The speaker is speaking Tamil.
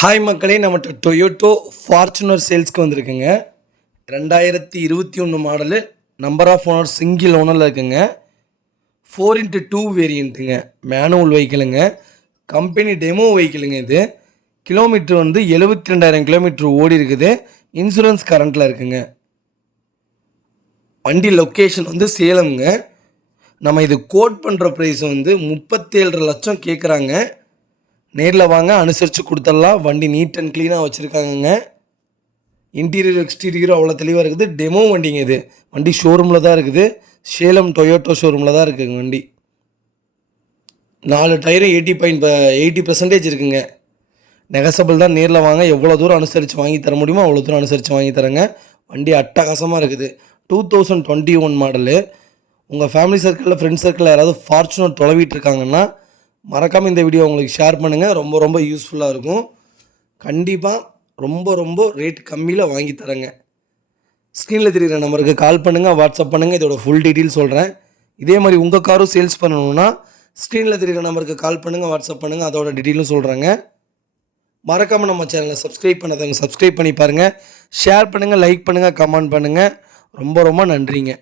ஹாய் மக்களே, நம்மகிட்ட டொயோட்டோ ஃபார்ச்சுனர் சேல்ஸ்க்கு வந்திருக்குங்க. 2021 model, number of owner single ஓனரில் இருக்குங்க. 4x2 வேரியண்ட்டுங்க, மேனுவல் வெஹிக்கிளுங்க, கம்பெனி டெமோ வெஹிக்கிளுங்க. இது கிலோமீட்டர் 72,000 கிலோமீட்டர் ஓடி இருக்குது. இன்சூரன்ஸ் கரண்ட்டில் இருக்குங்க. வண்டி லொக்கேஷன் சேலம்ங்க. நம்ம இது கோட் பண்ணுற ப்ரைஸ் 37 லட்சம் கேட்குறாங்க. நேரில் வாங்க, அனுசரித்து கொடுத்துடலாம். வண்டி நீட் அண்ட் க்ளீனாக வச்சுருக்காங்கங்க. இன்டீரியர் எக்ஸ்டீரியரும் அவ்வளோ தெளிவாக இருக்குது. டெமோ வண்டிங்க. இது வண்டி ஷோரூமில் தான் இருக்குது. சேலம் டொயோட்டோ ஷோரூமில் தான் இருக்குங்க வண்டி. 4 டயரும் 80% இருக்குங்க. நெகசபிள் தான். நேரில் வாங்க, எவ்வளோ தூரம் அனுசரித்து வாங்கி தர முடியுமோ அவ்வளோ தூரம் அனுசரித்து வாங்கி தரேங்க. வண்டி அட்டகாசமாக இருக்குது. 2021 மாடலு. உங்கள் ஃபேமிலி சர்க்கிளில், ஃப்ரெண்ட்ஸ் சர்க்கிளில் யாராவது ஃபார்ச்சுனர் தொலைவிட்டு இருக்காங்கன்னா மறக்காமல் இந்த வீடியோ உங்களுக்கு ஷேர் பண்ணுங்கள். ரொம்ப யூஸ்ஃபுல்லாக இருக்கும். கண்டிப்பாக ரொம்ப ரேட் கம்மியில் வாங்கி தரேங்க. ஸ்க்ரீனில் தெரிகிற நம்பருக்கு கால் பண்ணுங்கள், வாட்ஸ்அப் பண்ணுங்கள். இதோட ஃபுல் டீட்டெயில் சொல்கிறேன். இதே மாதிரி உங்கள் காரும் சேல்ஸ் பண்ணணுன்னா ஸ்க்ரீனில் தெரிகிற நம்பருக்கு கால் பண்ணுங்கள், வாட்ஸ்அப் பண்ணுங்கள். அதோட டீட்டெயிலும் சொல்கிறேங்க. மறக்காமல் நம்ம சேனலை சப்ஸ்கிரைப் பண்ணாதவங்க சப்ஸ்கிரைப் பண்ணி பாருங்கள். ஷேர் பண்ணுங்கள், லைக் பண்ணுங்கள், கமெண்ட் பண்ணுங்கள். ரொம்ப நன்றிங்க.